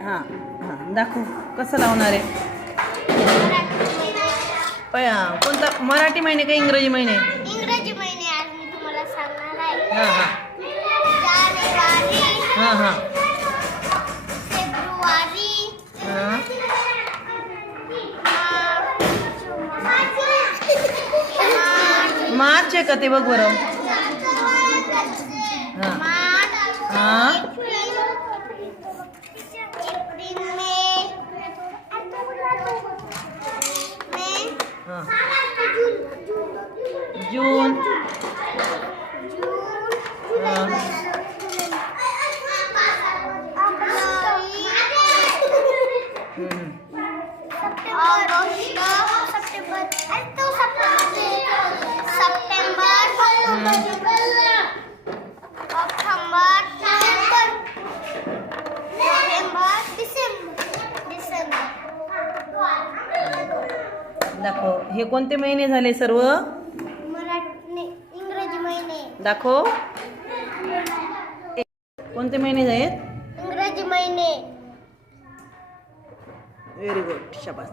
दाखव कसं लावणार आहे. कोणता? मराठी महिने का इंग्रजी महिने? इंग्रजी महिने आज मी तुम्हाला सांगणार आहे. हां हां. जानेवारी हां हां. फेब्रुवारी हां. मार्च. आहे का ते बघ बरं. हां. हां एप्रिल एप्रिल मे मे हां जून. दाखव. हे कोणते महिने झाले सर्व? दाखव. कोणते महिने आहेत इंग्रजी महिने. व्हेरी गुड शाबास.